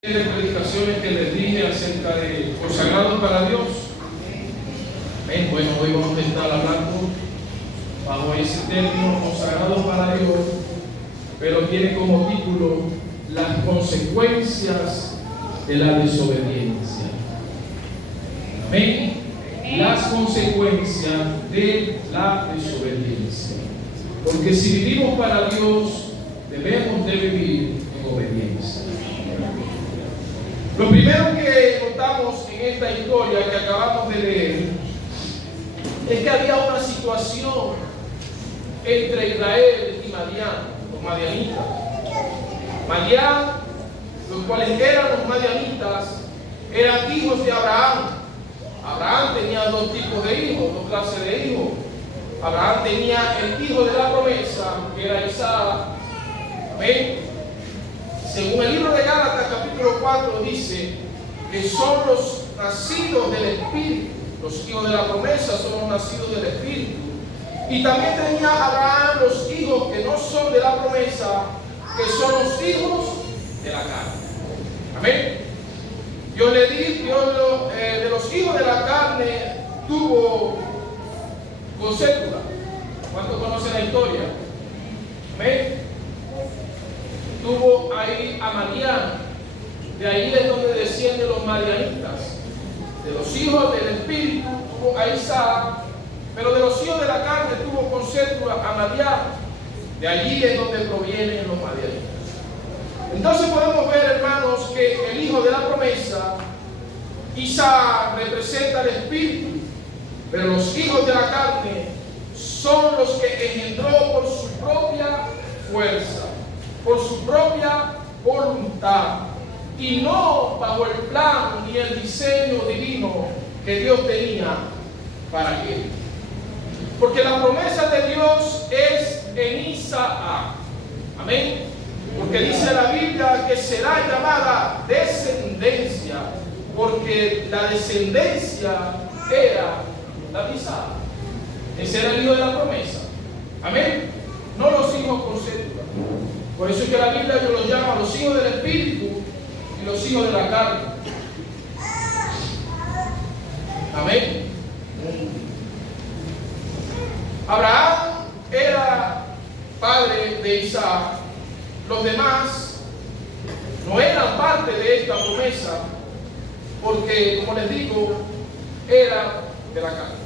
De predicaciones que les dije acerca de consagrados para Dios. Amén. Bueno, hoy vamos a estar hablando bajo ese término, consagrados para Dios, pero tiene como título las consecuencias de la desobediencia. Amén. Las consecuencias de la desobediencia. Porque si vivimos para Dios, debemos de vivir en obediencia. Lo primero que notamos en esta historia que acabamos de leer es que había una situación entre Israel y Madián, los madianitas. Madián, los cuales eran los madianitas, eran hijos de Abraham. Abraham tenía dos tipos de hijos, dos clases de hijos. Abraham tenía el hijo de la promesa, que era Isaac. Amén. Según el libro de Gálatas, capítulo 4, dice que son los nacidos del Espíritu. Los hijos de la promesa son los nacidos del Espíritu. Y también tenía Abraham los hijos que no son de la promesa, que son los hijos de la carne. Amén. Dios de los hijos de la carne tuvo Cosecula. ¿Cuántos conocen la historia? Amén. Tuvo ahí a Madián, de ahí es donde descienden los madianitas. De los hijos del Espíritu tuvo a Isaac, pero de los hijos de la carne tuvo Cosecula a Madián. De allí es donde provienen los madianitas. Entonces podemos ver, hermanos, que el hijo de la promesa, Isaac, representa el Espíritu, pero los hijos de la carne son los que engendró por su propia fuerza, por su propia voluntad, y no bajo el plan ni el diseño divino que Dios tenía para él. Porque la promesa de Dios es en Isaac. Amén. Porque dice la Biblia que será llamada descendencia, porque la descendencia era la de Isaac. Ese era el hijo de la promesa. Amén. No los hijos con cédula. Por eso es que la Biblia los llama los hijos del Espíritu y los hijos de la carne. Amén. Abraham era padre de Isaac. Los demás no eran parte de esta promesa porque, como les digo, era de la carne.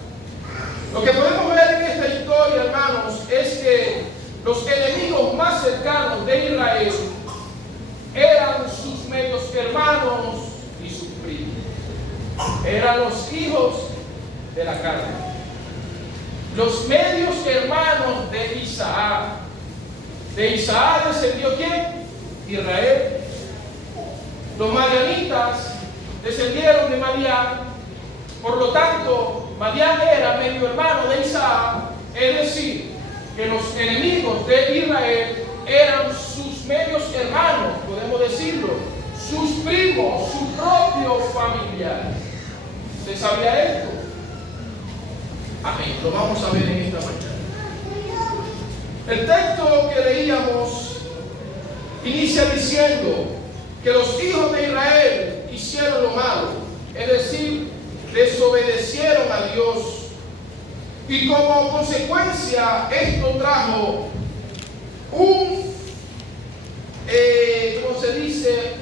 Lo que podemos ver en esta historia, hermanos, es que los enemigos más cercanos de Israel eran sus medios hermanos y sus primos. Eran los hijos de la carne. Los medios hermanos de Isaac. De Isaac descendió ¿quién? Israel. Los madianitas descendieron de Madián. Por lo tanto, Madián era medio hermano de Isaac, es decir, que los enemigos de Israel eran sus medios hermanos, podemos decirlo, sus primos, sus propios familiares. ¿Usted sabía esto? Amén. Lo vamos a ver en esta mañana. El texto que leíamos inicia diciendo que los hijos de Israel hicieron lo malo, es decir, desobedecieron a Dios. Y como consecuencia esto trajo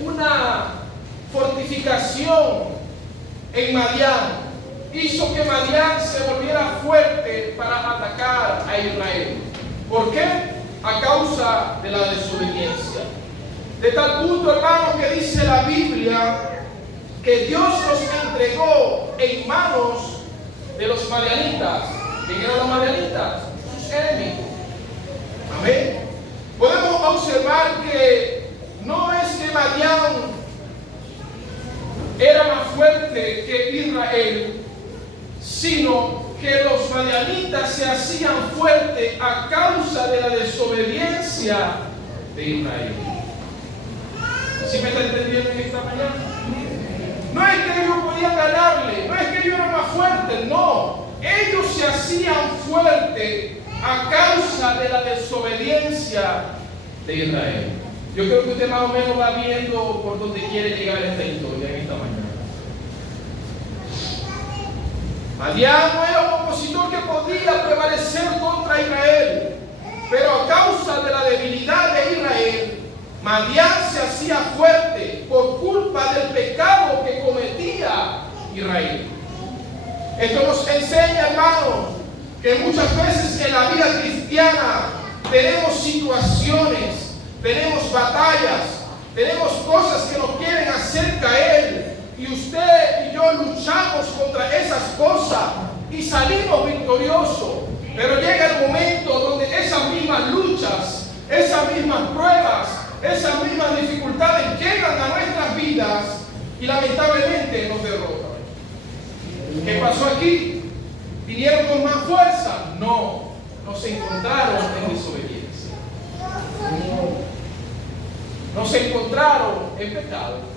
una fortificación en Madián. Hizo que Madián se volviera fuerte para atacar a Israel. ¿Por qué? A causa de la desobediencia. De tal punto, hermanos, que dice la Biblia que Dios los entregó en manos de los madianitas. ¿Quién eran los madianitas? Sus enemigos. Amén. Podemos observar que no es que Madián era más fuerte que Israel, sino que los madianitas se hacían fuertes a causa de la desobediencia de Israel. ¿Sí me está entendiendo en esta mañana? No es que ellos podían ganarle, no es que ellos eran más fuertes, no. Ellos se hacían fuertes a causa de la desobediencia de Israel. Yo creo que usted más o menos va viendo por dónde quiere llegar esta historia en esta mañana. Madián no era un opositor que podía prevalecer contra Israel, pero a causa de la debilidad de Israel, Madián se hacía fuerte por culpa del pecado que cometía Israel. Esto nos enseña, hermanos, que muchas veces en la vida cristiana tenemos situaciones, tenemos batallas, tenemos cosas que nos quieren hacer caer, y usted y yo luchamos contra esas cosas y salimos victoriosos. Pero llega el momento donde esas mismas luchas, esas mismas pruebas, esas mismas dificultades llegan a nuestras vidas y lamentablemente nos derrotan. ¿Qué pasó aquí? ¿Vinieron con más fuerza? No, nos encontraron en desobediencia. Nos encontraron en pecado.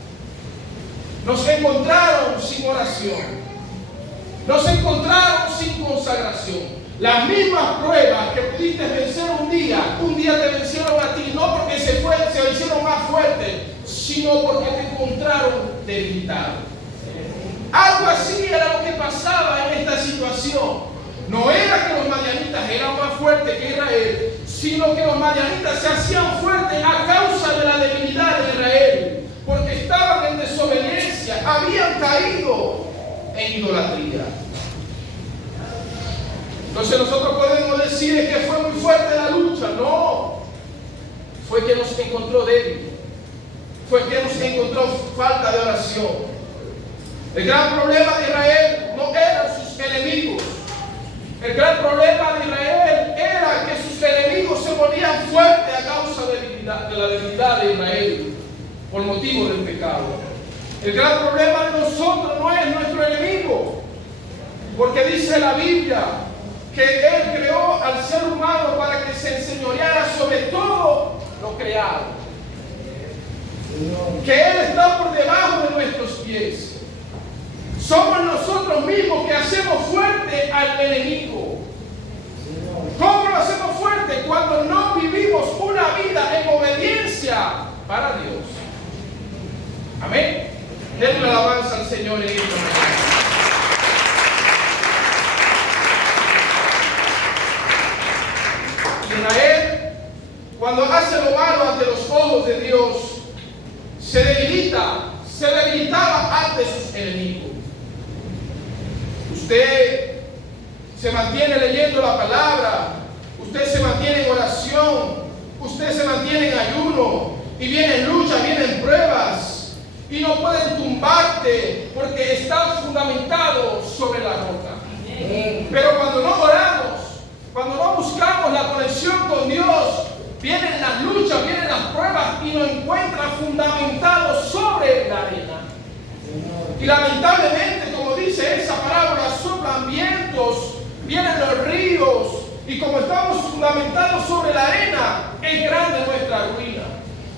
Nos encontraron sin oración. Nos encontraron sin consagración. Las mismas pruebas que pudiste vencer un día te vencieron a ti, no porque se hicieron más fuertes, sino porque te encontraron debilitado. Algo así era lo que pasaba en esta situación. No era que los madianitas eran más fuertes que Israel, sino que los madianitas se hacían fuertes a causa de la debilidad de Israel, porque estaban en desobediencia, habían caído en idolatría. Entonces nosotros podemos decir que fue muy fuerte la lucha. No, fue que nos encontró débil, fue que nos encontró falta de oración. El gran problema de Israel no eran sus enemigos. El gran problema de Israel era que sus enemigos se volvían fuertes a causa de la debilidad de Israel por motivo del pecado. El gran problema de nosotros no es nuestro enemigo, porque dice la Biblia que Él creó al ser humano para que se enseñoreara sobre todo lo creado. Que Él está por debajo de nuestros pies. Somos nosotros mismos que hacemos fuerte al enemigo. ¿Cómo lo hacemos fuerte? Cuando no vivimos una vida en obediencia para Dios. Amén. Denle alabanza al Señor en esta mañana. Israel, cuando hace lo malo ante los ojos de Dios, se debilitaba ante sus enemigos. Usted se mantiene leyendo la palabra, usted se mantiene en oración, usted se mantiene en ayuno, y vienen luchas, vienen pruebas, y no pueden tumbarte porque están fundamentados sobre la roca. Pero cuando no oramos, cuando no buscamos la conexión con Dios, vienen las luchas, vienen las pruebas y nos encuentran fundamentados sobre la arena. Y lamentablemente, como dice esa parábola, soplan vientos, vienen los ríos, y como estamos fundamentados sobre la arena, es grande nuestra ruina.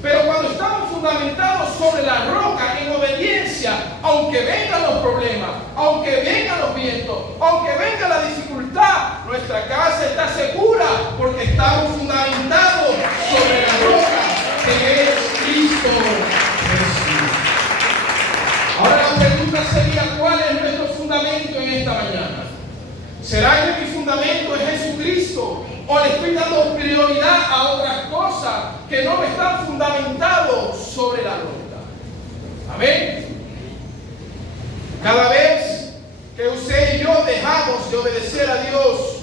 Pero cuando estamos fundamentados sobre la roca en obediencia, aunque vengan los problemas, aunque vengan los vientos, aunque venga la dificultad, nuestra casa está segura porque estamos fundamentados sobre la roca que es Cristo Jesús. Ahora la pregunta sería, ¿cuál es nuestro fundamento en esta mañana? ¿Será que mi fundamento es Jesucristo? ¿O le estoy dando prioridad a otras cosas que no están fundamentados sobre la roca? Amén. Cada vez que usted y yo dejamos de obedecer a Dios,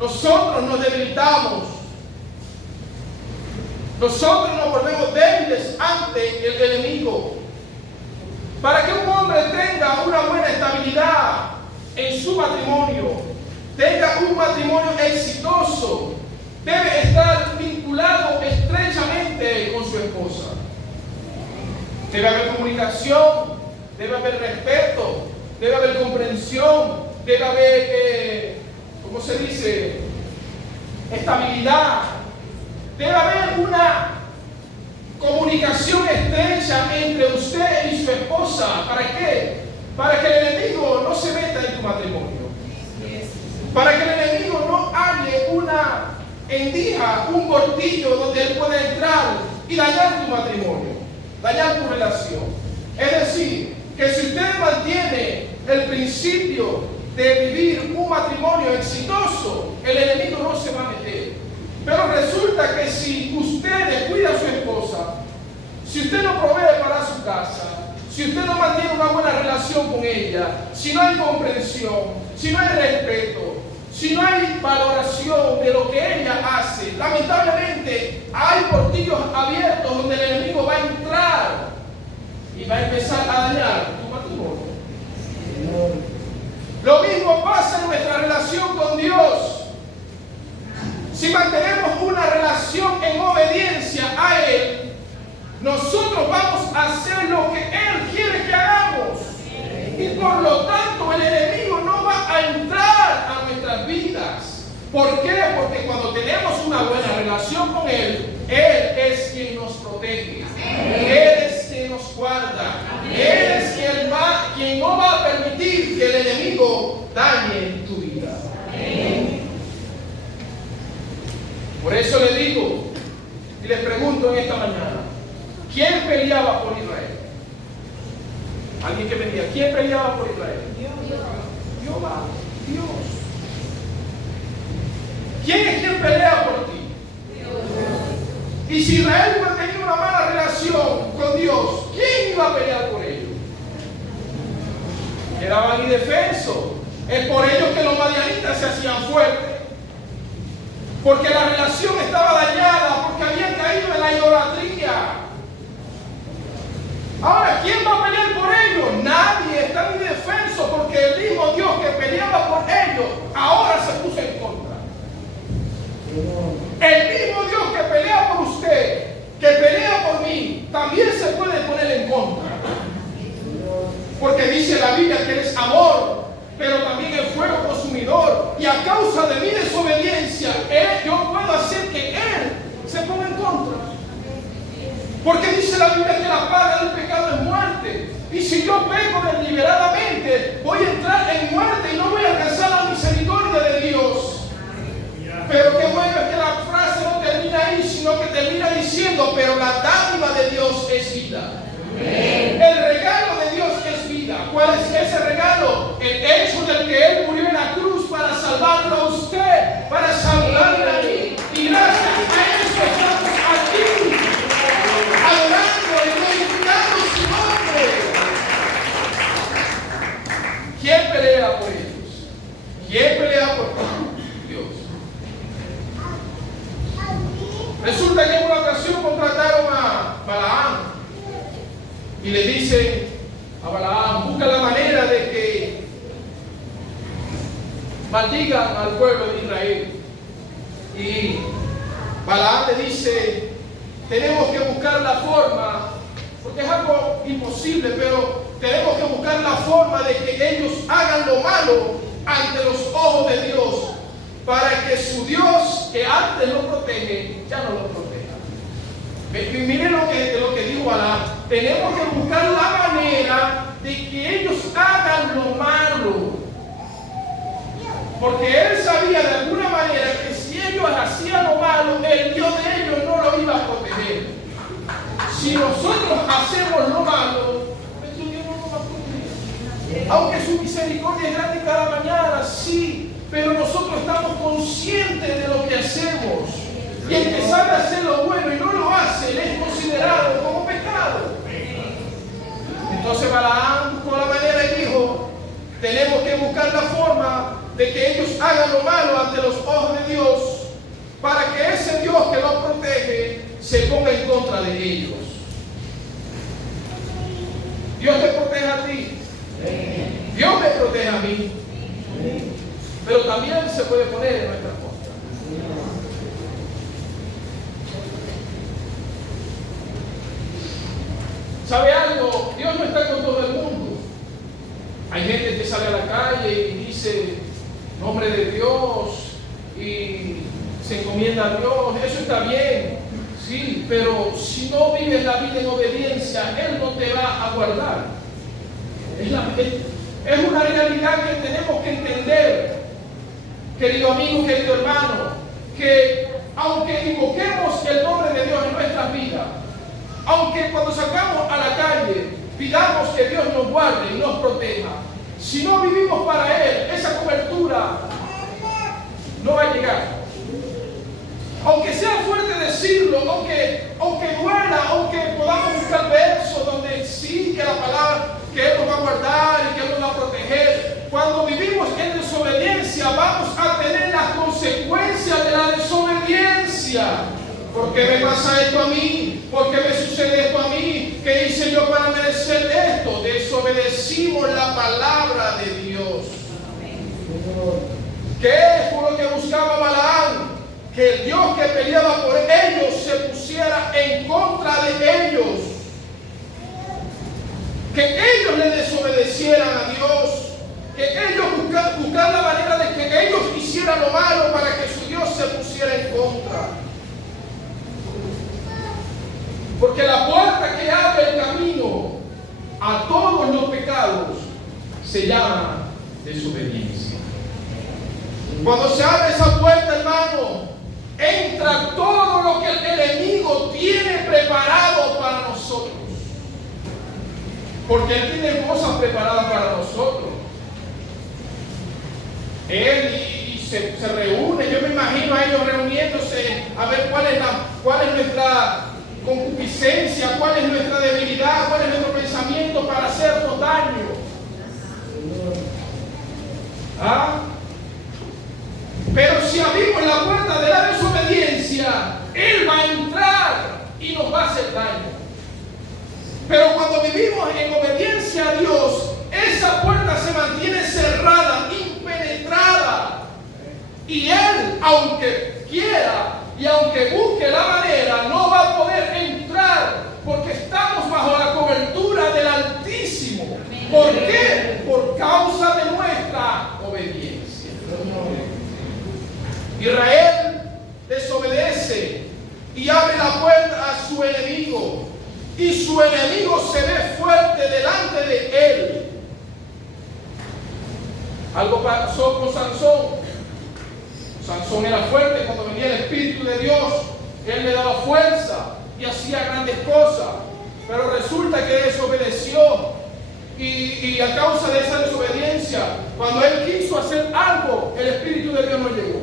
nosotros nos debilitamos. Nosotros nos volvemos débiles ante el enemigo. Para que un hombre tenga una buena estabilidad en su matrimonio, tenga un matrimonio exitoso, debe estar vinculado estrechamente con su esposa. Debe haber comunicación, debe haber respeto, debe haber comprensión, debe haber, ¿cómo se dice?, estabilidad. Debe haber una comunicación estrecha entre usted y su esposa. ¿Para qué? Para que el enemigo no se meta en tu matrimonio. Para que el enemigo no halle una endija, un portillo donde él pueda entrar y dañar tu matrimonio, dañar tu relación. Es decir, que si usted mantiene el principio de vivir un matrimonio exitoso, el enemigo no se va a meter. Pero resulta que si usted descuida a su esposa, si usted no provee para su casa, si usted no mantiene una buena relación con ella, si no hay comprensión, si no hay respeto, si no hay valoración de lo que ella hace, lamentablemente hay portillos abiertos donde el enemigo va a entrar y va a empezar a dañar tu matrimonio. Lo mismo pasa en nuestra relación con Dios. Si mantenemos una relación en obediencia a Él, nosotros vamos a hacer lo que Él quiere que hagamos. Y por lo tanto el enemigo no va a entrar a nuestras vidas. ¿Por qué? Porque cuando tenemos una buena relación con Él, Él es quien nos protege. Él es quien nos guarda. Él es quien no va a permitir que el enemigo dañe tu vida. Por eso le digo y les pregunto en esta mañana, ¿quién peleaba por Israel? Alguien que me diga, ¿quién peleaba por Israel? Dios. ¿Quién es quien pelea por ti? Dios. Y si Israel mantenía una mala relación con Dios, ¿quién iba a pelear por ellos? Quedaban indefensos. Es por ello que los madianitas se hacían fuertes. Porque la relación estaba dañada, porque habían caído en la idolatría. Ahora, ¿quién va a pelear por ellos? Nadie, están indefensos, porque el mismo Dios que peleaba por ellos, ahora se puso en contra. El mismo Dios que pelea por usted, que pelea por mí, también se puede poner en contra. Porque dice la Biblia que Él es amor, pero también el fuego consumidor. Y a causa de mi desobediencia, yo puedo hacer que Él se ponga en contra. Porque dice la Biblia que la paga del pecado es muerte. Y si yo peco deliberadamente, voy a entrar en muerte y no voy a alcanzar la misericordia de Dios. Pero qué bueno es que la frase no termina ahí, sino que termina diciendo, pero la dádiva de Dios es vida. El regalo de Dios es vida. ¿Cuál es ese regalo? El hecho de que Él murió en la cruz para salvarlo a usted, para salvarle a mí. Y gracias a eso estamos aquí, adorando y glorificando su nombre. ¿Quién pelea por ellos? ¿Quién pelea por Dios? Resulta que en una ocasión contrataron a Balaam. Y le dice a Balaam, busca la manera de que maldigan al pueblo de Israel. Y Balaam le dice, tenemos que buscar la forma, porque es algo imposible, pero tenemos que buscar la forma de que ellos hagan lo malo ante los ojos de Dios, para que su Dios, que antes lo protege, ya no lo proteja. Miren lo que dijo Balaam. Tenemos que buscar la manera de que ellos hagan lo malo. Porque él sabía de alguna manera que si ellos hacían lo malo, el Dios de ellos no lo iba a proteger. Si nosotros hacemos lo malo, nuestro Dios no nos va a proteger. Aunque su misericordia es grande cada mañana, sí, pero nosotros estamos conscientes de lo que hacemos. Y el que sabe hacer lo bueno y no lo hace, él es considerado como pecado. Entonces Balaam buscó la manera y dijo, tenemos que buscar la forma de que ellos hagan lo malo ante los ojos de Dios, para que ese Dios que los protege se ponga en contra de ellos. Dios te protege a ti. Dios me protege a mí. Pero también se puede poner en nuestra contra. ¿Sabe algo? Dios no está con todo el mundo. Hay gente que sale a la calle y dice nombre de Dios y se encomienda a Dios. Eso está bien, sí, pero si no vives la vida en obediencia, Él no te va a guardar. Es una realidad que tenemos que entender, querido amigo, querido hermano, que aunque invoquemos el nombre de Dios en nuestras vidas, aunque cuando salgamos a la calle pidamos que Dios nos guarde y nos proteja, si no vivimos para Él, esa cobertura no va a llegar. Aunque sea fuerte decirlo, aunque duela, aunque podamos buscar versos donde sí que la palabra, que Él nos va a guardar y que Él nos va a proteger, cuando vivimos en desobediencia vamos a tener las consecuencias de la desobediencia. ¿Por qué me pasa esto a mí? ¿Por qué me sucede esto a mí? ¿Qué hice yo para merecer esto? Desobedecimos la palabra de Dios. ¿Qué es por lo que buscaba Balaam? Que el Dios que peleaba por ellos se pusiera en contra de ellos. Que ellos le desobedecieran a Dios. Que ellos buscaran la manera de que ellos hicieran lo malo para que su Dios se pusiera en contra. Porque la puerta que abre el camino a todos los pecados se llama desobediencia. Cuando se abre esa puerta, hermano, entra todo lo que el enemigo tiene preparado para nosotros. Porque Él tiene cosas preparadas para nosotros. Él se reúne, yo me imagino a ellos reuniéndose a ver cuál es nuestra concupiscencia, cuál es nuestra debilidad, cuál es nuestro pensamiento para hacernos daño. ¿Ah? Pero si abrimos la puerta de la desobediencia, Él va a entrar y nos va a hacer daño. Pero cuando vivimos en obediencia a Dios, esa puerta se mantiene cerrada, impenetrada. Y Él, aunque quiera y aunque busque la manera, no va a poder entrar, porque estamos bajo la cobertura del Altísimo. ¿Por qué? Por causa de nuestra obediencia. Israel desobedece y abre la puerta a su enemigo, y su enemigo se ve fuerte delante de él. Algo pasó con Sansón. Sansón era fuerte cuando venía el Espíritu de Dios. Él le daba fuerza y hacía grandes cosas, pero resulta que desobedeció. Y a causa de esa desobediencia, cuando él quiso hacer algo, el Espíritu de Dios no llegó.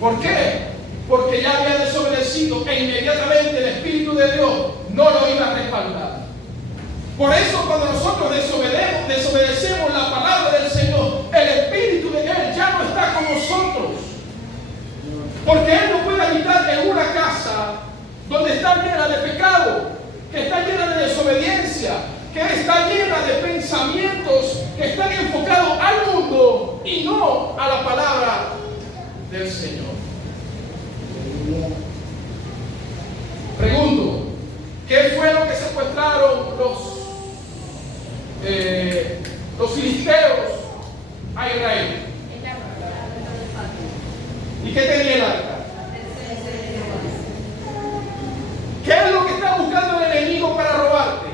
¿Por qué? Porque ya había desobedecido e inmediatamente el Espíritu de Dios no lo iba a respaldar. Por eso cuando nosotros desobedecemos la palabra del Señor, el Espíritu de Él ya no está con nosotros. Porque Él no puede habitar en una casa donde está llena de pecado, que está llena de desobediencia, que está llena de pensamientos que están enfocados al mundo y no a la palabra del Señor. Pregunto, ¿qué fue lo que secuestraron los filisteos a Israel? ¿Y qué tenía el arca? ¿Qué es lo que está buscando el enemigo para robarte?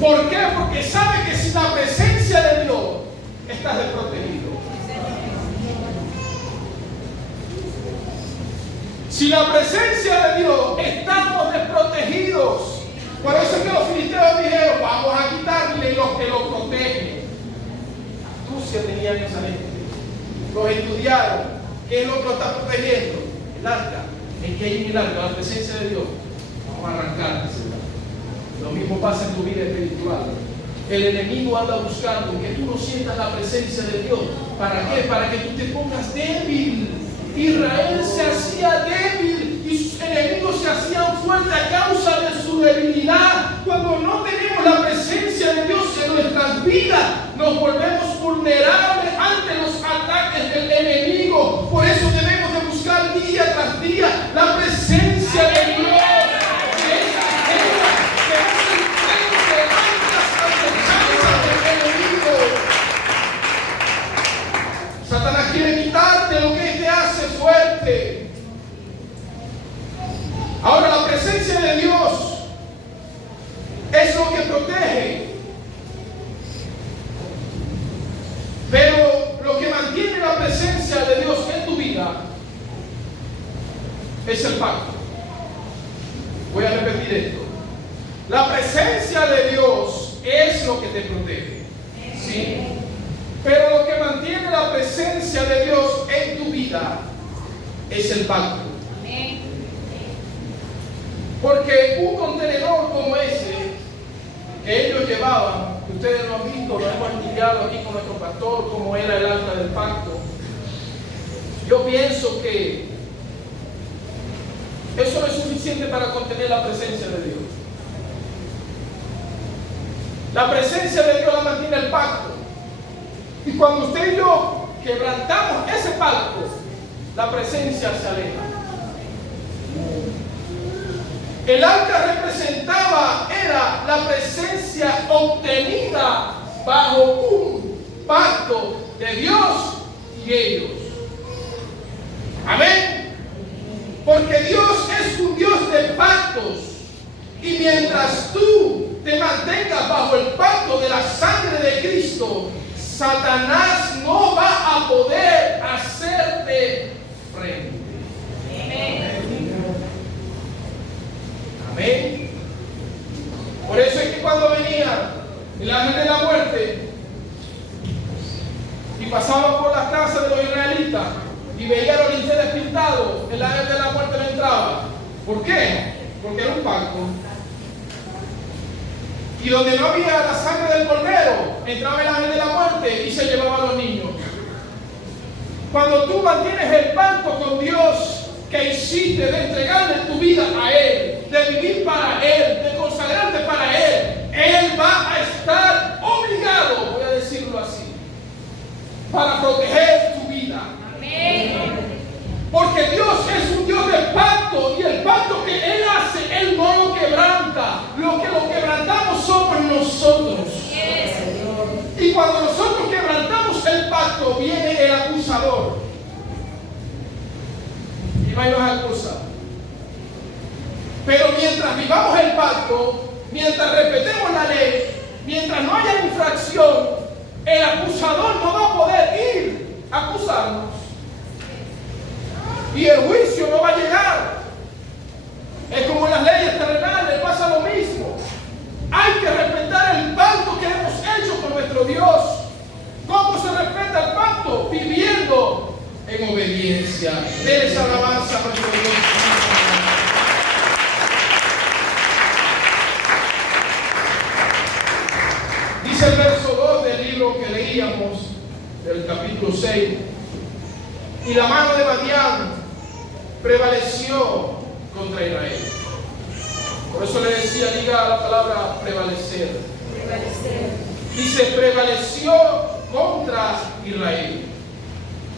¿Por qué? Porque sabe que sin la presencia de Dios estás desprotegido. Sin la presencia de Dios estamos desprotegidos. Por eso es que los filisteos dijeron: vamos a quitarle los que lo protegen. Astucia tenían esa gente. Los estudiaron. ¿Qué es lo que lo está protegiendo? El arca. ¿En qué hay el arca? La presencia de Dios. Vamos a arrancar. Lo mismo pasa en tu vida espiritual. El enemigo anda buscando que tú no sientas la presencia de Dios. ¿Para qué? Para que tú te pongas débil. Israel se hacía débil y sus enemigos se hacían fuertes a causa de su debilidad. Cuando no tenemos la presencia de Dios en nuestras vidas, nos volvemos vulnerables ante los ataques del enemigo. Por eso debemos de buscar día tras día la presencia de Dios. Satanás quiere quitarte lo que te hace fuerte. Ahora, la presencia de Dios es lo que protege. Pero lo que mantiene la presencia de Dios en tu vida es el pacto. Voy a repetir esto. La presencia de Dios es lo que te protege. ¿Sí? Pero lo que mantiene la presencia de Dios en tu vida es el pacto. Porque un contenedor como ese que ellos llevaban, que ustedes lo han visto, lo hemos estudiado aquí con nuestro pastor, cómo era el arca del pacto, yo pienso que eso no es suficiente para contener la presencia de Dios. La presencia de Dios la mantiene el pacto. Y cuando usted y yo quebrantamos ese pacto, la presencia se aleja. El arca era la presencia obtenida bajo un pacto de Dios y ellos. Amén. Porque Dios es un Dios de pactos. Y mientras tú te mantengas bajo el pacto de la sangre de Cristo, Satanás no va a poder hacerte frente. Amén. Por eso es que cuando venía el ángel de la muerte y pasaba por las casas de los israelitas y veía los linceles pintados, el ángel de la muerte no entraba. ¿Por qué? Porque era un pacto. Y donde no había la sangre del cordero, entraba el ángel de la muerte y se llevaba a los niños. Cuando tú mantienes el pacto con Dios que hiciste de entregarle tu vida a Él, de vivir para Él, de consagrarte para Él, Él va a estar obligado, voy a decirlo así, para proteger tu vida. Amén. Porque Dios es un Dios de pacto, y el pacto que Él hace, Él no lo quebranta. Lo que lo quebrantamos somos nosotros. Y cuando nosotros quebrantamos el pacto, viene el acusador. Y no nos acusa. Pero mientras vivamos el pacto, mientras respetemos la ley, mientras no haya infracción, el acusador no va a poder ir a acusarnos. Y el juicio no va a llegar. Es como en las leyes terrenales, pasa lo mismo. Hay que respetar el pacto que hemos hecho con nuestro Dios. ¿Cómo se respeta el pacto? Viviendo en obediencia. Denles alabanza a nuestro Dios. Dice el verso 2 del libro que leíamos, del capítulo 6. Y la mano de Madián prevaleció contra Israel. Por eso le decía, diga la palabra prevalecer. Dice, prevaleció contra Israel.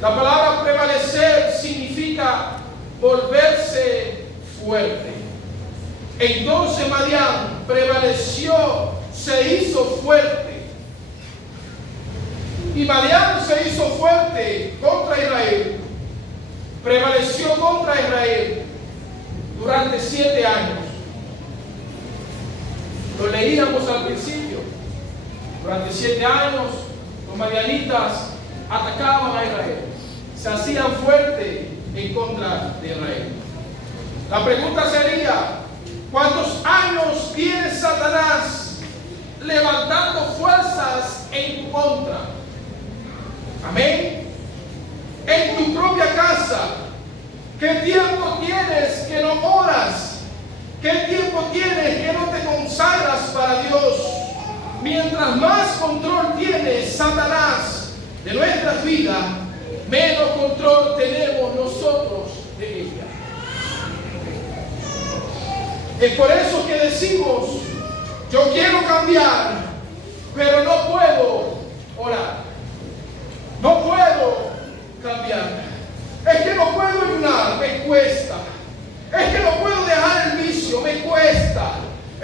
La palabra prevalecer significa volverse fuerte. Entonces Madián prevaleció, se hizo fuerte. Y Madián se hizo fuerte contra Israel. Prevaleció contra Israel durante 7 años. Lo leíamos al principio. Durante 7 años los madianitas atacaban a Israel. Se hacían fuertes en contra de Israel. La pregunta sería, ¿cuántos años tiene Satanás levantando fuerzas en tu contra? Amén. En tu propia casa, ¿qué tiempo tienes que no oras? ¿Qué tiempo tienes que no te consagras para Dios? Mientras más control tiene Satanás de nuestras vidas, menos control tenemos nosotros de ella. Es por eso que decimos, yo quiero cambiar, pero no puedo orar. No puedo cambiar. Es que no puedo ayunar, me cuesta. Es que no puedo dejar el vicio, me cuesta.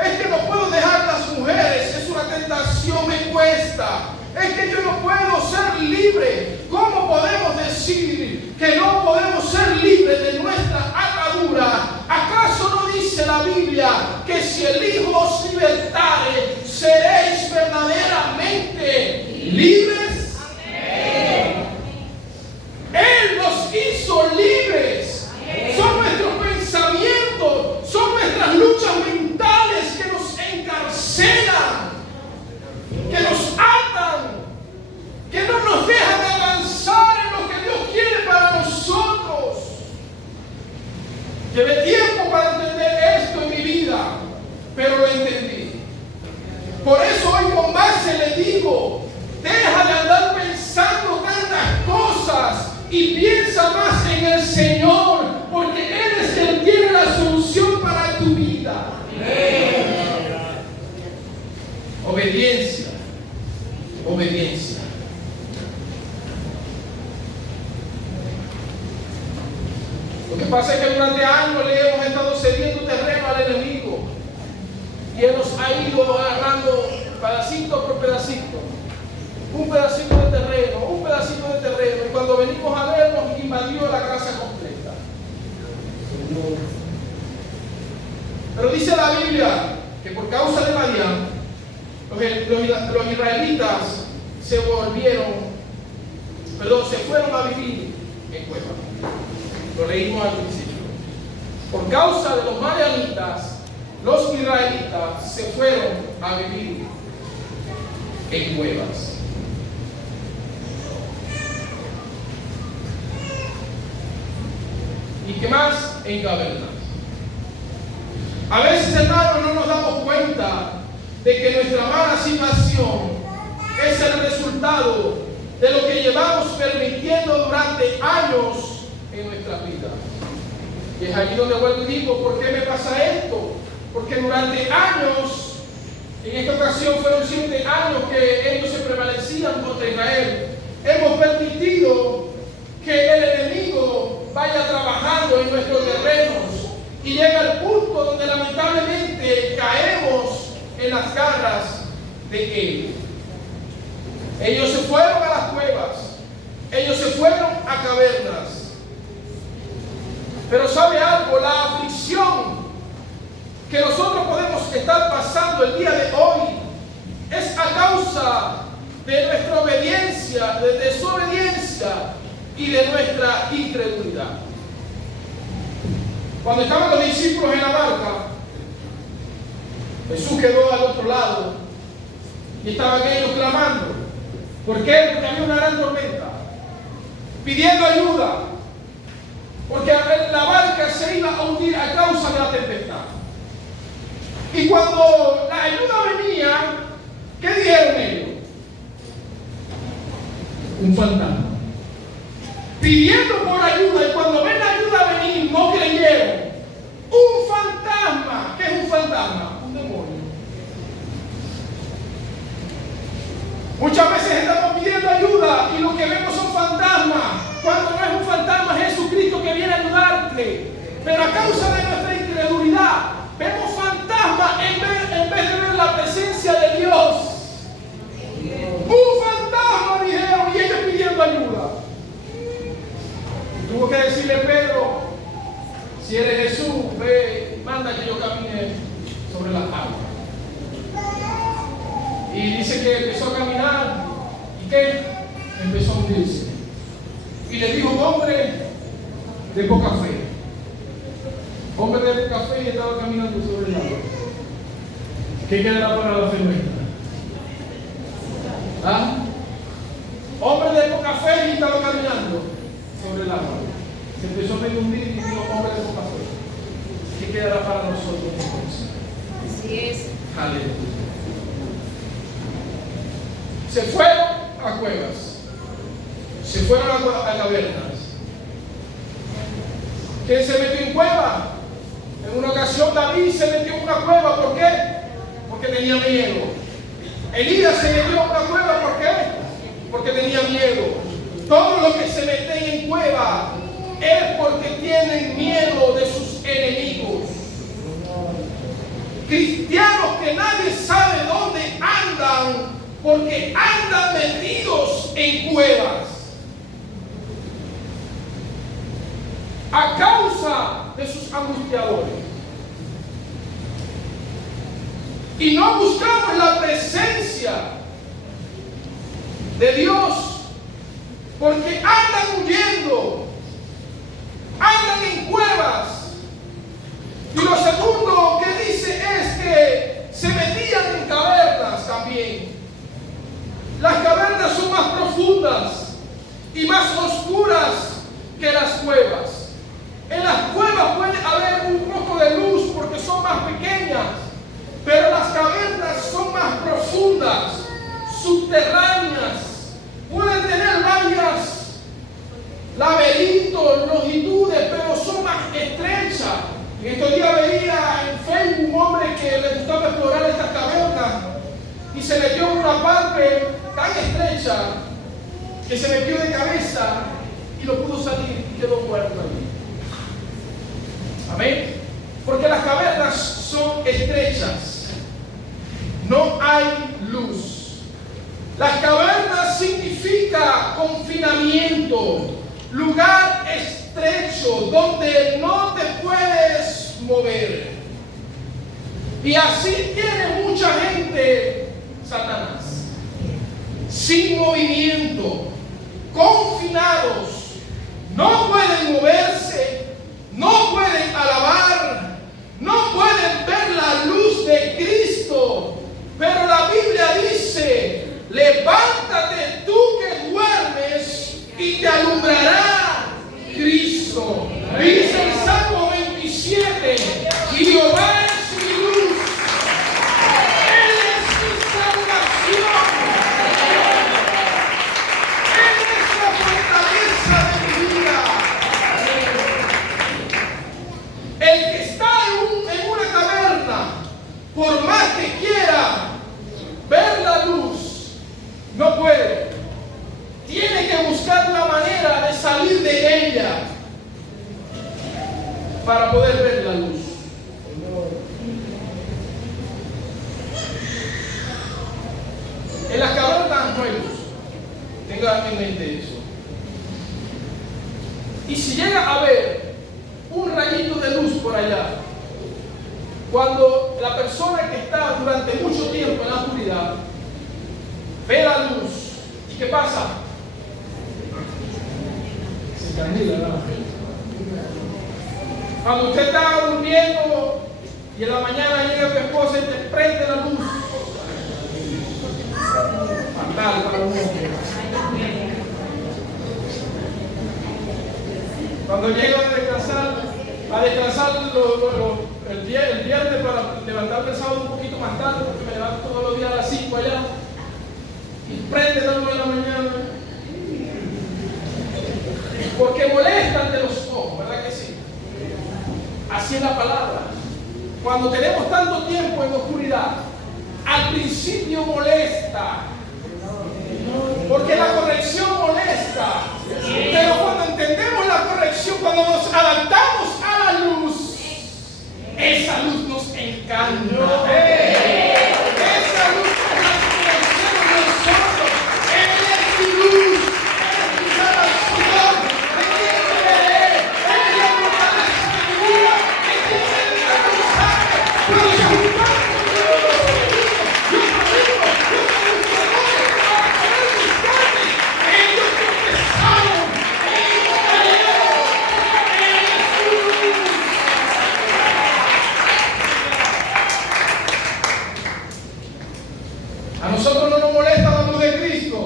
Es que no puedo dejar las mujeres, es una tentación, me cuesta. Es que yo no puedo ser libre. ¿Cómo podemos decir que no podemos ser libres de nuestra atadura? ¿Acaso no dice la Biblia que si el Hijo os libertare, seréis verdaderamente libres? Amén. Él nos hizo libres. Amén. Son nuestros pensamientos Obediencia. Obediencia. Lo que pasa es que durante años le hemos estado cediendo terreno al enemigo y él nos ha ido agarrando pedacito por pedacito, un pedacito de terreno, un pedacito de terreno, y cuando venimos a ver nos invadió la casa completa. Pero dice la Biblia que por causa de Madián los israelitas se fueron a vivir en cuevas. Lo leímos al principio. Por causa de los madianitas, los israelitas se fueron a vivir en cuevas. ¿Y qué más? En cavernas. A veces, hermanos, no nos damos cuenta de que nuestra mala situación es el resultado de lo que llevamos permitiendo durante años en nuestra vida. Y es allí donde vuelvo y digo, ¿por qué me pasa esto? Porque durante años, en esta ocasión fueron 7 años que ellos se prevalecían contra Israel, hemos permitido que el enemigo vaya trabajando en nuestros terrenos y llega al punto donde lamentablemente caemos en las garras de él. Ellos se fueron a las cuevas, ellos se fueron a cavernas. Pero ¿sabe algo? La aflicción que nosotros podemos estar pasando el día de hoy es a causa de nuestra obediencia, de desobediencia y de nuestra incredulidad. Cuando estaban los discípulos en la barca, Jesús quedó al otro lado y estaban ellos clamando. ¿Por qué? Porque había una gran tormenta, pidiendo ayuda, porque la barca se iba a hundir a causa de la tempestad. Y cuando la ayuda venía, ¿qué dijeron ellos? Un fantasma. Pidiendo por ayuda, y cuando ven la ayuda venir, no creyeron. Un fantasma. ¿Qué es un fantasma? Un demonio. Muchas veces estamos pidiendo ayuda y lo que vemos son fantasmas, cuando no es un fantasma, es Jesucristo que viene a ayudarte. Pero a causa de nuestra incredulidad, vemos fantasmas en vez de ver la presencia de Dios. Un fantasma, dijeron, y ellos pidiendo ayuda. Tuvo que decirle Pedro, si eres Jesús, ve, manda que yo camine sobre las aguas. Y dice que empezó a caminar, ¿y qué? Empezó a hundirse. Y le dijo, hombre de poca fe. Hombre de poca fe, y estaba caminando sobre el agua. ¿Qué quedará para la fe nuestra? ¿Ah? Hombre de poca fe, y estaba caminando sobre el agua. Se empezó a hundir y dijo, hombre de poca fe. ¿Qué quedará para nosotros entonces? Así es. Aleluya. Se fueron a cuevas. Se fueron a cavernas. ¿Quién se metió en cueva? En una ocasión David se metió en una cueva. ¿Por qué? Porque tenía miedo. Elías se metió en una cueva. ¿Por qué? Porque tenía miedo. Todos los que se meten en cueva es porque tienen miedo de sus enemigos. Cristianos que nadie sabe dónde andan porque andan metidos en cuevas a causa de sus angustiadores. Y no buscamos la presencia de Dios porque andan huyendo, andan en cuevas. Y lo segundo que dice es que se metían en cavernas también. Las cavernas son más profundas y más oscuras que las cuevas. En las cuevas puede haber un poco de luz porque son más pequeñas, pero las cavernas son más profundas, subterráneas. Pueden tener varias laberintos, longitudes, pero son más estrechas. En estos días veía en Facebook un hombre tan estrecha que se metió de cabeza y no pudo salir y quedó muerto allí. Amén. Porque las cavernas son estrechas. No hay luz. Las cavernas significa confinamiento, lugar estrecho donde no te puedes mover. Y así tiene mucha gente Satanás, sin movimiento, confinados, no pueden moverse, no pueden alabar, no pueden ver la luz de Cristo. Pero la Biblia dice: levántate tú que duermes y te alumbrará Cristo. Dice el Salmo 27: Jehová es mi luz, Él es mi salvación, Él es la fortaleza de mi vida. El que está en una caverna, por más que quiera ver la luz, no puede. Tiene que buscar la manera de salir de ella para poder ver la luz. En las cavernas no hay luz. Tenga en mente eso. Y si llega a haber un rayito de luz por allá, cuando la persona que está durante mucho tiempo en la oscuridad ve la luz, ¿y qué pasa? Se encandila, ¿no? Cuando usted está durmiendo y en la mañana llega tu esposa y te prende la luz, fatal para un hombre. Cuando llegan a descansar el viernes para levantarme el sábado un poquito más tarde, porque me levanto todos los días a las 5 allá, y prende la luz en la mañana, porque molesta ante los ojos, ¿verdad que sí? Así es la palabra. Cuando tenemos tanto tiempo en oscuridad, al principio molesta, porque la corrección molesta. Pero cuando entendemos la corrección, cuando nos adaptamos a la luz, esa luz nos encanta. Esa luz es la que conocemos nosotros. Él es mi luz, Él es mi salvación. ¿De quién creeré? Él es la fortaleza de mi vida. ¿De quién se desaconsable? Pero si juntamos con Dios, yo digo, ellos confesaron, ellos creyeron, Él es su luz. A nosotros no nos molesta la luz de Cristo,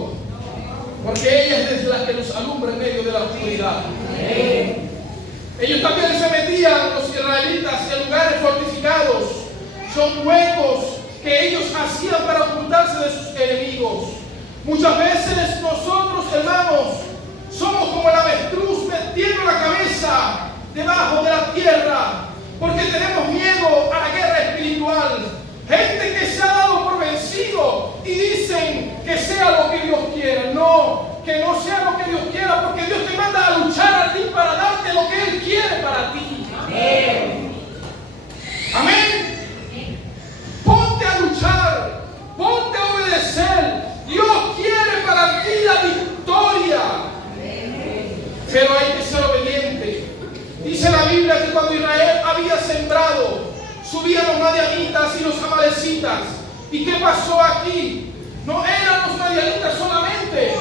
porque ella es la que nos alumbra en medio de la oscuridad. Ellos también se metían, los israelitas, en lugares fortificados. Son huecos que ellos hacían para ocultarse de sus enemigos. Muchas veces nosotros, hermanos, somos como el avestruz metiendo la cabeza debajo de la tierra, porque tenemos miedo a la guerra espiritual. Gente que se ha dado por vencido y dicen que sea lo que Dios quiera. No, que no sea lo que Dios quiera, porque Dios te manda a luchar a ti para darte lo que Él quiere para ti. Amén. Amén. Ponte a luchar, ponte a obedecer. Dios quiere para ti la victoria. Pero hay que ser obediente. Dice la Biblia que cuando Israel había sembrado, subían los madianitas y los amalecitas. ¿Y qué pasó aquí? No eran los madianitas solamente.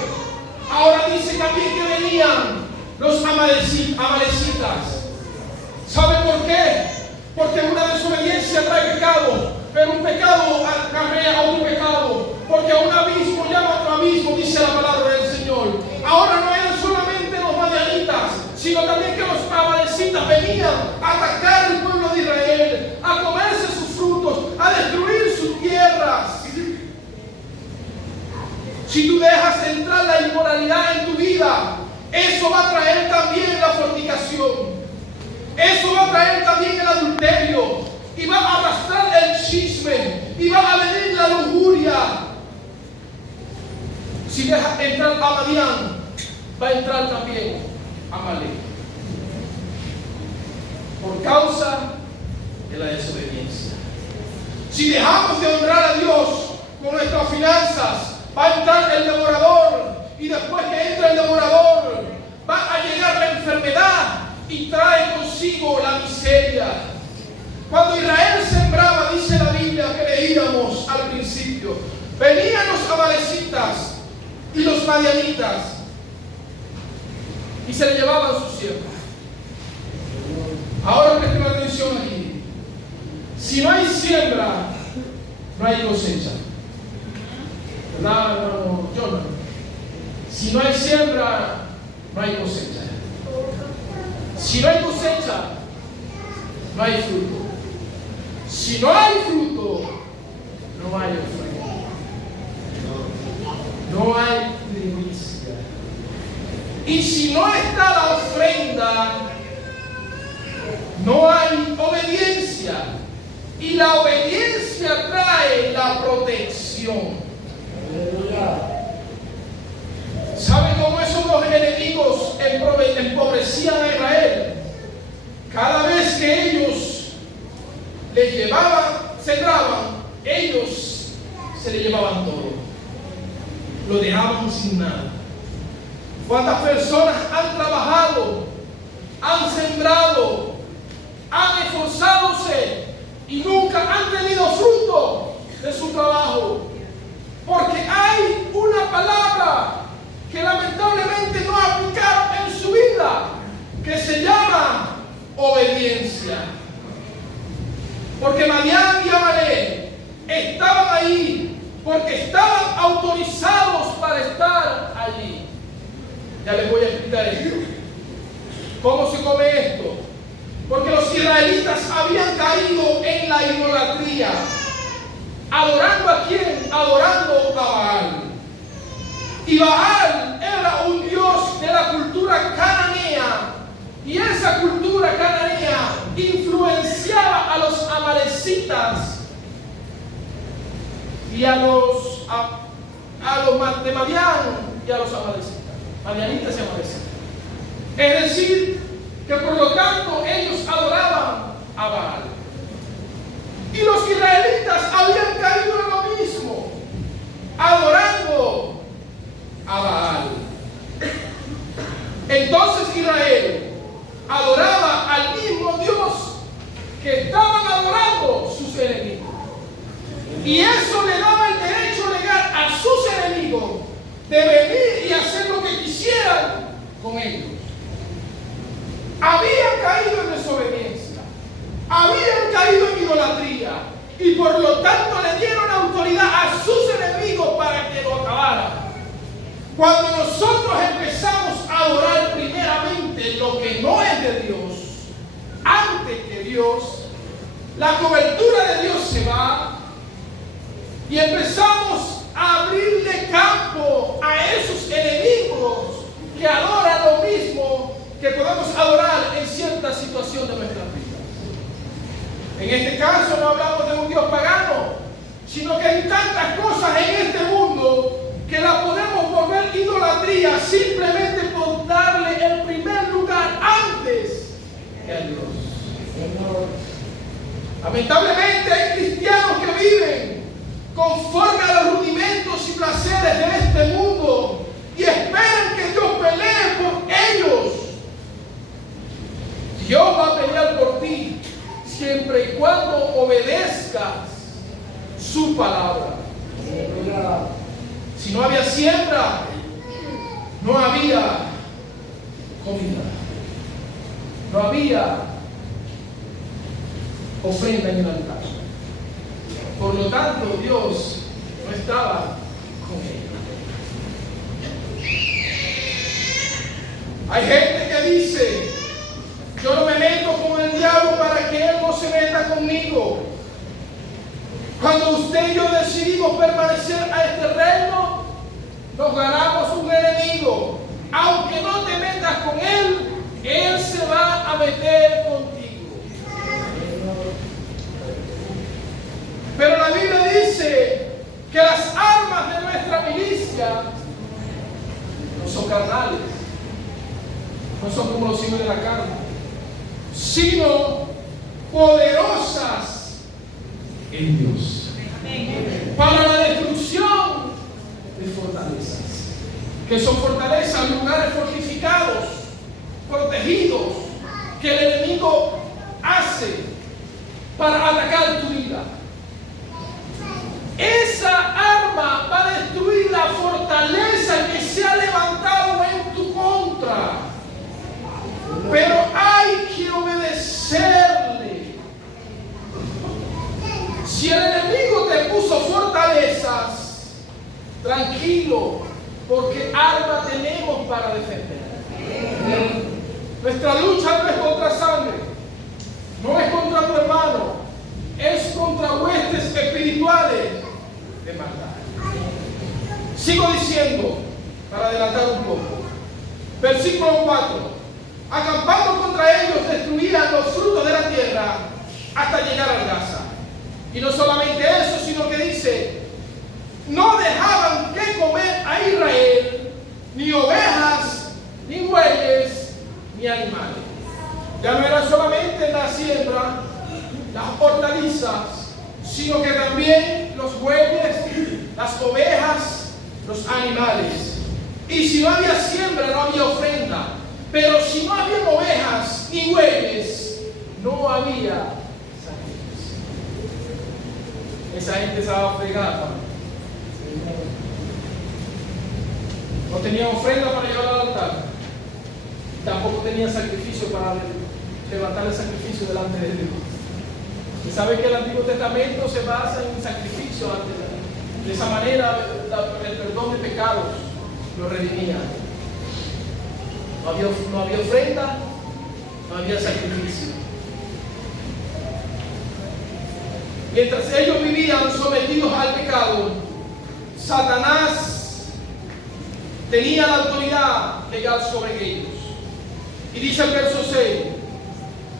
Ahora dice también que venían los amalecitas. ¿Sabe por qué? Porque una desobediencia trae pecado, pero un pecado acarrea a otro pecado. Porque a un abismo llama a otro abismo, dice la palabra del Señor. Ahora no eran solamente los madianitas, sino también que los amalecitas venían a atacar al pueblo de Israel, a comerse sus frutos, a destruir sus tierras. Si tú dejas entrar la inmoralidad en tu vida, eso va a traer también la fornicación. Eso va a traer también el adulterio. Y va a arrastrar el chisme. Y va a venir la lujuria. Si deja entrar a Madián, va a entrar también Amalek. Por causa de la desobediencia. Si dejamos de honrar a Dios con nuestras finanzas, va a entrar el devorador. Y después que entra el devorador, va a llegar la enfermedad y trae consigo la miseria. Cuando Israel sembraba, dice la Biblia que leíamos al principio, venían los amalecitas y los madianitas y se le llevaban su siembra. Ahora presten atención aquí. Si no hay siembra, no hay cosecha. ¿Verdad, hermano Jonathan? Si no hay siembra, no hay cosecha. Si no hay cosecha, no hay fruto. Si no hay fruto, no hay ofrenda. No hay primicia. Y si no está la ofrenda, no hay obediencia. Y la obediencia trae la protección. ¿Sabe cómo esos dos enemigos empobrecían a Israel? Cada vez que ellos les llevaban, sembraban, ellos se le llevaban todo. Lo dejaban sin nada. ¿Cuántas personas han trabajado, han sembrado, han esforzadose y nunca han tenido fruto de su trabajo? Porque hay una palabra que lamentablemente no aplicaron en su vida, que se llama obediencia. Porque Madián y Amalek estaban ahí porque estaban autorizados para estar allí. Ya les voy a explicar esto. ¿Cómo se come esto? Porque los israelitas habían caído en la idolatría. ¿Adorando a quién? Adorando a Baal. Y Baal era un dios de la cultura cananea. Y esa cultura cananea influenciaba a los amalecitas y a los de Madián y a los amalecitas. Madianitas y amalecitas. Es decir, que por lo tanto ellos adoraban a Baal. Y los israelitas habían caído en lo mismo, adorando a Baal. Entonces Israel adoraba al mismo Dios que estaban adorando sus enemigos. Y eso le daba el derecho legal a sus enemigos de venir y hacer lo que quisieran con ellos. Habían caído en desobediencia, habían caído en idolatría y por lo tanto le dieron autoridad a sus enemigos para que lo acabaran. Cuando nosotros empezamos a adorar primeramente lo que no es de Dios, antes que Dios, la cobertura de Dios se va y empezamos a abrirle campo a esos enemigos que adoran lo mismo que podemos adorar en cierta situación de nuestras vidas. En este caso no hablamos de un Dios pagano, sino que hay tantas cosas en este mundo que la podemos volver idolatría simplemente por darle el primer lugar antes que a Dios. Lamentablemente hay cristianos que viven conforme a los rudimentos y placeres de este mundo y esperan que Dios pelee por ellos. Dios va a pelear por ti siempre y cuando obedezcas su palabra. Si no había siembra, no había comida, no había ofrenda en el altar. Por lo tanto, Dios no estaba con ellos. Hay gente que dice: yo no me meto con el diablo para que él no se meta conmigo. Cuando usted y yo decidimos permanecer a este reino, nos ganamos un enemigo. Aunque no te metas con él, él se va a meter contigo. Pero la Biblia dice que las armas de nuestra milicia son carnales, no son como los hijos de la carne, sino poderosas en Dios para la destrucción de fortalezas. Que son fortalezas, lugares fortificados, protegidos, que el enemigo hace para atacar tu vida. Esa arma va a destruir la fortaleza que se ha levantado en tu contra. Pero hay que obedecerle. Si el enemigo te puso fortalezas, tranquilo, porque arma tenemos para defender. Nuestra lucha no es contra sangre, no es contra tu hermano, es contra huestes espirituales de maldad. Sigo diciendo, para adelantar un poco, versículo 4. Acampando contra ellos, destruían los frutos de la tierra hasta llegar a Gaza. Y no solamente eso, sino que dice, no dejaban que comer a Israel ni ovejas, ni bueyes, ni animales. Ya no era solamente la siembra, las hortalizas, sino que también los bueyes, las ovejas, los animales. Y si no había siembra, no había ofrenda. Pero si no había ovejas ni bueyes, no había sacrificio. Esa gente estaba fregada. No tenía ofrenda para llevar al altar. Tampoco tenía sacrificio para levantar el sacrificio delante de Dios. Y sabe que el Antiguo Testamento se basa en sacrificio. De esa manera el perdón de pecados lo redimía. No había ofrenda, no había sacrificio. Mientras ellos vivían sometidos al pecado, Satanás tenía la autoridad legal sobre ellos. Y dice el verso 6,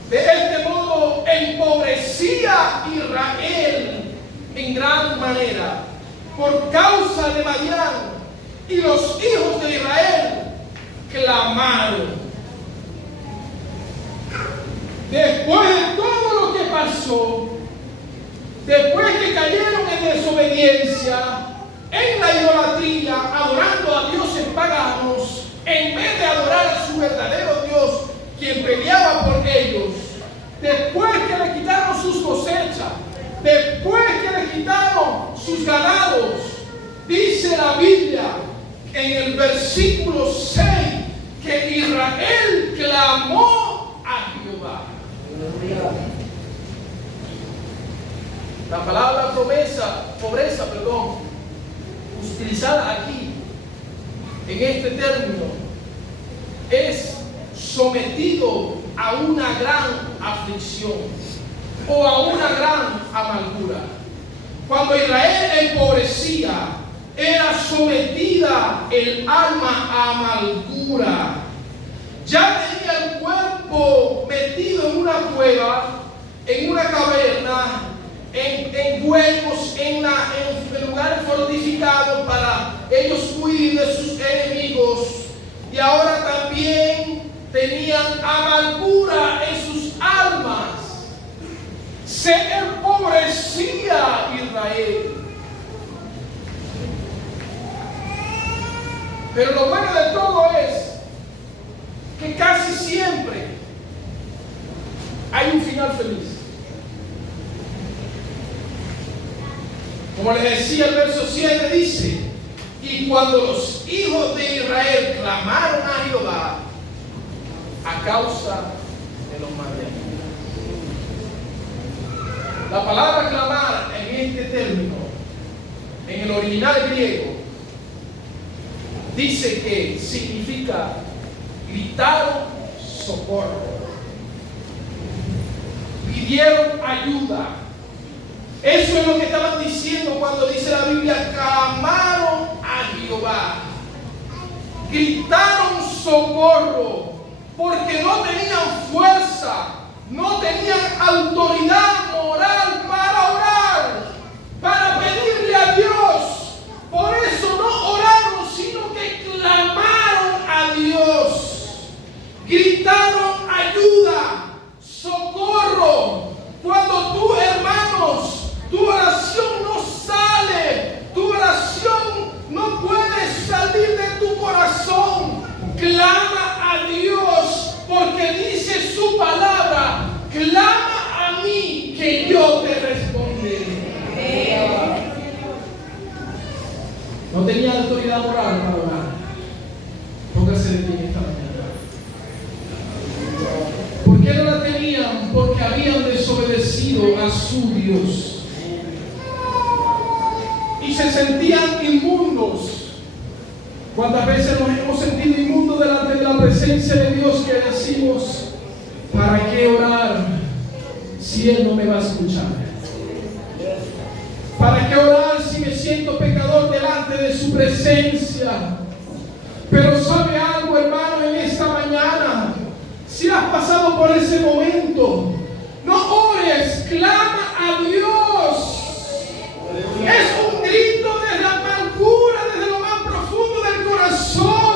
de este modo empobrecía Israel en gran manera por causa de Madián, y los hijos de Israel clamaron. Después de todo lo que pasó, después que cayeron en desobediencia, en la idolatría, adorando a dioses paganos, en vez de adorar a su verdadero Dios, quien peleaba por ellos, después que le quitaron sus cosechas, después que le quitaron sus ganados, dice la Biblia en el versículo 6 que Israel clamó a Jehová. La palabra pobreza, utilizada aquí en este término, es sometido a una gran aflicción o a una gran amargura. Cuando Israel empobrecía, era sometida el alma a amargura. Ya tenía el cuerpo metido en una cueva, en una caverna, en huecos, en lugares fortificados para ellos huir de sus enemigos. Y ahora también tenían amargura en sus almas. Se empobrecía Israel. Pero lo bueno de todo es que casi siempre hay un final feliz. Como les decía, el verso 7 dice, y cuando los hijos de Israel clamaron a Jehová a causa de los madianitas. La palabra clamar en este término, en el original griego, dice que significa gritaron socorro, pidieron ayuda. Eso es lo que estaban diciendo cuando dice la Biblia, clamaron a Jehová, gritaron socorro, porque no tenían fuerza, no tenían autoridad moral para orar, para pedirle a Dios. Por eso no oraron, sino que clamaron No tenía autoridad moral para orar. Póngase de pie esta mañana. ¿Por qué no la tenían? Porque habían desobedecido a su Dios. Y se sentían inmundos. ¿Cuántas veces nos hemos sentido inmundos delante de la presencia de Dios que decimos, ¿para qué orar si Él no me va a escuchar? ¿Para qué orar si me siento pecador delante de su presencia? Pero ¿sabe algo, hermano, en esta mañana? Si has pasado por ese momento, no ores, clama a Dios. Es un grito desde la amargura, desde lo más profundo del corazón.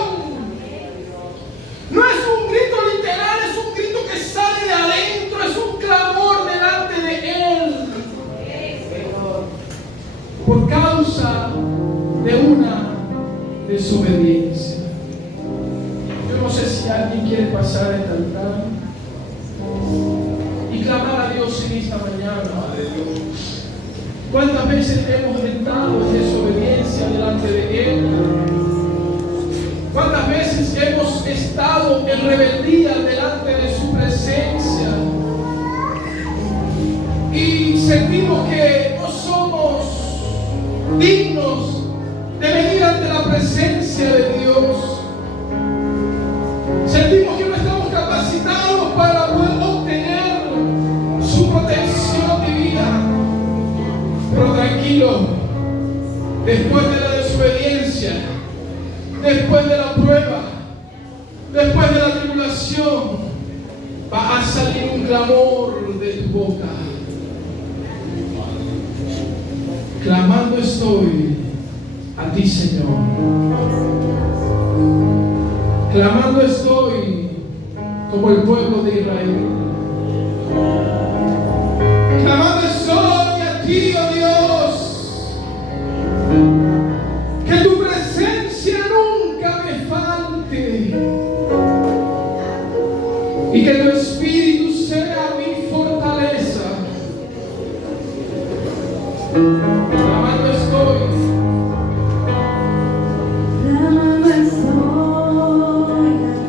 No es un grito literal, es un grito que sale de adentro, es un clamor delante de Él. Por causa de una desobediencia. Yo no sé si alguien quiere pasar esta altar y clamar a Dios en esta mañana. ¿Cuántas veces hemos entrado en desobediencia delante de Él? ¿Cuántas veces hemos estado en rebeldía delante de su presencia? Y sentimos que no somos dignos de venir ante la presencia de Dios. Sentimos que no estamos capacitados para poder obtener su protección divina. Pero tranquilo, después de la desobediencia, después de la prueba, después de la tribulación, va a salir un clamor de tu boca. Clamando estoy a ti, Señor. Clamando estoy como el pueblo de Israel. Clamando estoy a ti, oh Dios. Que tu presencia nunca me falte. Y que tu Espíritu sea mi fortaleza. Clamando estoy. Clamando estoy a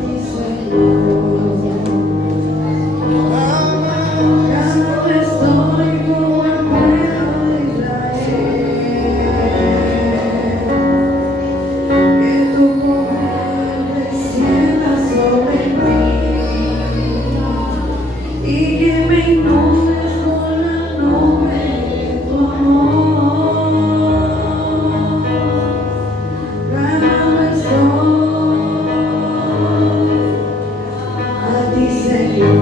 ti, Señor. Clamando estoy como el pueblo de Israel. Que tu poder descienda sobre mí y que me inundes con la nube de tu amor. Clamando estoy a ti, Señor.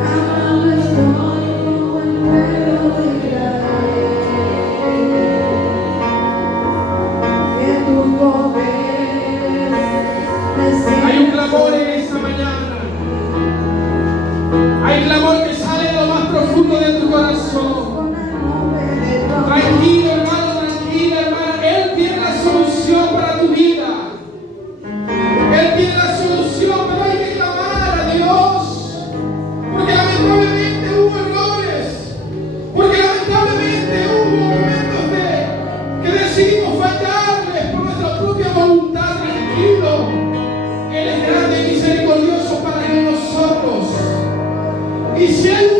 Clamando estoy como el pueblo de Israel. Que tu poder descienda. Hay un clamor en esta mañana. Hay clamor que sale de lo más profundo de tu corazón. Con la nube de tu amor. Tranquilo, hermano, tranquila, hermana. Él tiene la solución para tu vida. Él tiene la solución, pero hay que clamar a Dios. Porque lamentablemente hubo errores. Porque lamentablemente hubo momentos que decidimos fallarles por nuestra propia voluntad. Tranquilo. Él es grande y misericordioso para con nosotros. Y si hay un